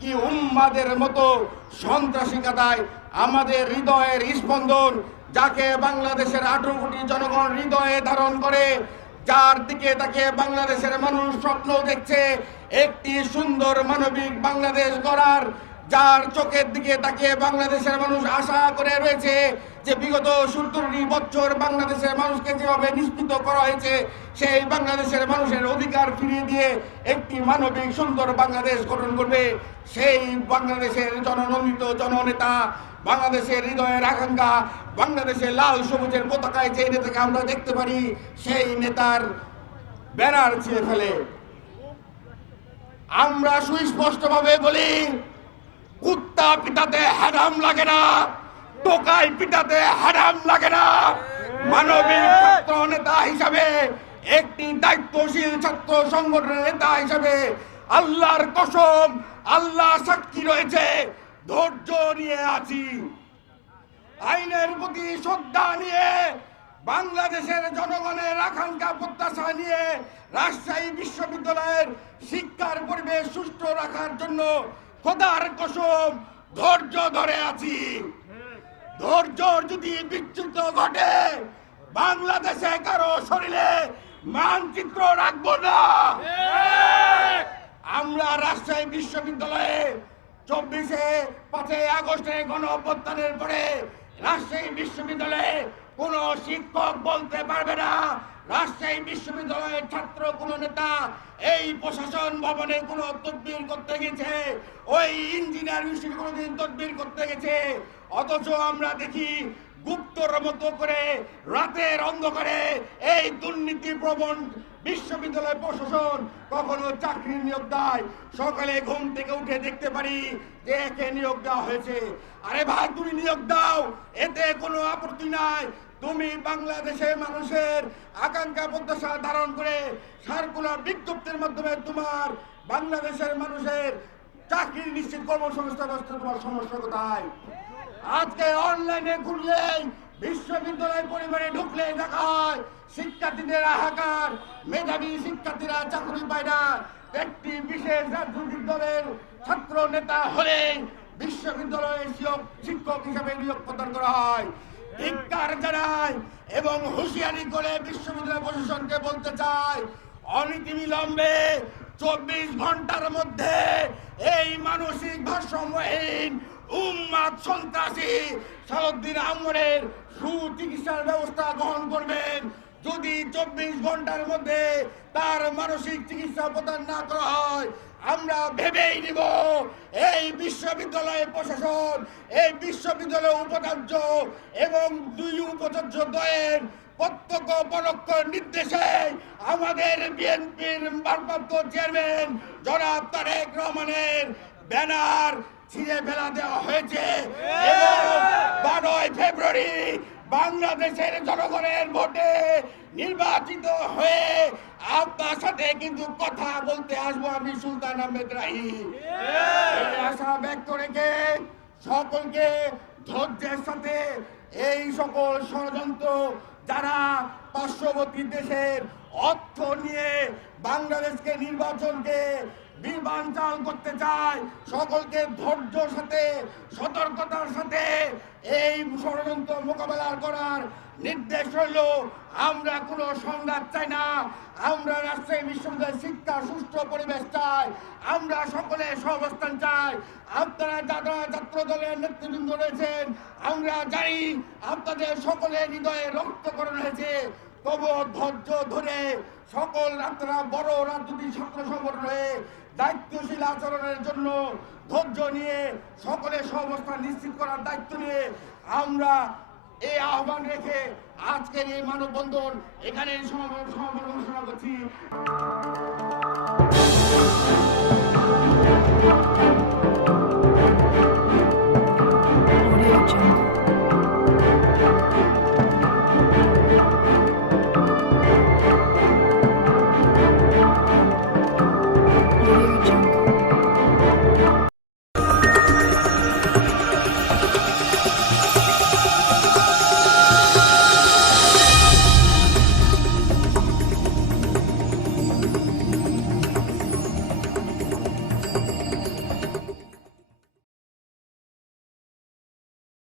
কি উম্মাদের মতো সন্ত্রাসী কাদায় আমাদের হৃদয়ের স্পন্দন, যাকে বাংলাদেশের 18 কোটি জনগণ হৃদয়ে ধারণ করে, যার দিকে তাকে বাংলাদেশের মানুষ স্বপ্ন দেখছে একটি সুন্দর মানবিক বাংলাদেশ গড়ার, যার চোখের দিকে তাকিয়ে বাংলাদেশের মানুষ আশা করে রয়েছে যে বিগত 70 বছর বাংলাদেশের মানুষকে যেভাবে নিষ্পিত করা হয়েছে সেই বাংলাদেশের মানুষের অধিকার ফিরিয়ে দিয়ে একটি মানবিক সুন্দর বাংলাদেশ গঠন করবে। সেই বাংলাদেশের জননন্দিত জননেতা, বাংলাদেশের হৃদয়ের আকাঙ্ক্ষা, বাংলাদেশের লাল সবুজের পতাকায় যে নেতাকে আমরা দেখতে পারি, সেই নেতার ব্যানার ছিঁড়ে ফেলে। আমরা সুস্পষ্টভাবে বলি, কুত্তা পিটাতে হারাম লাগে না, টোকাই পিটাতে হারাম লাগে না। মানবিক ছাত্র নেতা হিসাবে, একটি দায়িত্বশীল ছাত্র সংগঠনের নেতা হিসাবে আল্লাহর কসম, আল্লাহ সাক্ষী রয়েছে, ধৈর্য নিয়ে আছি। আইনের প্রতি শ্রদ্ধা নিয়ে, বাংলাদেশের জনগণের আকাঙ্ক্ষা প্রত্যাশা নিয়ে রাজশাহী বিশ্ববিদ্যালয়ের শিক্ষার পরিবেশ সুষ্ঠু রাখার জন্য খোদার কসম ধৈর্য ধরে আছি। ধৈর্য যদি বিচ্যুত ঘটে, বাংলাদেশে কারো শরীরে মানচিত্র রাখবো না। আমরা রাজশাহী বিশ্ববিদ্যালয়ে 5ই আগস্টে গণ অভ্যুত্থানের পরে রাজশাহী বিশ্ববিদ্যালয়ে কোন শিক্ষক বলতে পারবে না রাজশাহী বিশ্ববিদ্যালয়ের ছাত্র কোন নেতা এই প্রশাসন ভবনে কোন তদবির করতে গেছে, ওই ইঞ্জিনিয়ার ইনস্টিটিউটে কোনদিন তদবির করতে গেছে। অথচ আমরা দেখি গুপ্তর মতো করে রাতের অন্ধকারে এই দুর্নীতি প্রবণ বিশ্ববিদ্যালয় প্রশাসন কখনো চাকরি নিয়োগ দেয়। সকালে ঘুম থেকে উঠে দেখতে পারি যে একে নিয়োগ দেওয়া হয়েছে। আরে ভাই, তুমি নিয়োগ দাও, এতে কোনো আপত্তি নাই। তুমি বাংলাদেশের মানুষের আকাঙ্ক্ষা প্রত্যাশা ধারণ করে সার্কুলার বিজ্ঞপ্তির মাধ্যমে তোমার বাংলাদেশের মানুষের চাকরি নিশ্চিত কর্মসংস্থান ব্যবস্থা, তোমার সমস্যা কোথায়? আজকে অনলাইনে ঘুরলেই, বিশ্ববিদ্যালয় পরিবারে ঢুকলেই দেখা হয় শিক্ষার্থীদের হাহাকার, মেধাবী শিক্ষার্থীরা চাকরি পায় না। একটি বিশেষ রাজনৈতিক দলের ছাত্র নেতা হলে বিশ্ববিদ্যালয়ের শিক্ষক হিসেবে নিয়োগ প্রদান করা হয়। ধিক্কার জানায় এবং হুঁশিয়ারি করে বিশ্ববিদ্যালয় প্রশাসনকে বলতে চায়, অনতিবিলম্বে 24 ঘন্টার মধ্যে এই মানসিক ভারসাম্যহীন উম্মাদ সন্ত্রাসী সালাউদ্দিন আহমদের সুচিকিৎসার ব্যবস্থা গ্রহণ করবেন। যদি 24 ঘন্টার মধ্যে তার মানসিক চিকিৎসা প্রদান না করা হয়, আমরা ভেবেই নিব এই বিশ্ববিদ্যালয় প্রশাসন, এই বিশ্ববিদ্যালয় উপাচার্য এবং 2 উপাচার্য দ্বয়ের প্রত্যক্ষ পরোক্ষ নির্দেশে আমাদের বিএনপির ভারপ্রাপ্ত চেয়ারম্যান জনাব তারেক রহমানের ব্যানার ছিঁড়ে ফেলা দেওয়া হয়েছে। এবং 12 ফেব্রুয়ারি বাংলাদেশের জনগণের ভোটে নির্বাচিত হয়ে আপনার সাথে কিন্তু কথা বলতে আসবো আমি, সুলতান আহমেদ রাহি। এই আশা ব্যক্ত রেখে সকলকে ধৈর্যের সাথে এই সকল ষড়যন্ত্র যারা পার্শ্ববর্তী দেশের অর্থ নিয়ে বাংলাদেশকে নির্বাচনকে বিভাজন করতে চায়, সকলকে ধৈর্যের সাথে সতর্কতার সাথে এই ষড়যন্ত্র মোকাবেলা করার নির্দেশ হইল। আমরা কোনো সংঘাত চাই না, আমরা রাজশাহী বিশ্ববিদ্যালয়ের শিক্ষা সুষ্ঠু পরিবেশ চাই, আমরা সকলে সহাবস্থান চাই। আপনারা যারা ছাত্র দলের নেতৃবৃন্দ রয়েছেন, আমরা জানি আপনাদের সকলের হৃদয়ে রক্তকরণ হয়েছে, তবু ধৈর্য ধরে সকল আপনারা বড় রাজনৈতিক ছাত্র সংগঠন হয়ে দায়িত্বশীল আচরণের জন্য ধৈর্য নিয়ে সকলের সহাবস্থান নিশ্চিত করার দায়িত্ব নিয়ে আমরা এই আহ্বান রেখে আজকের এই মানববন্ধন এখানে সমাবেশ ঘোষণা করছি।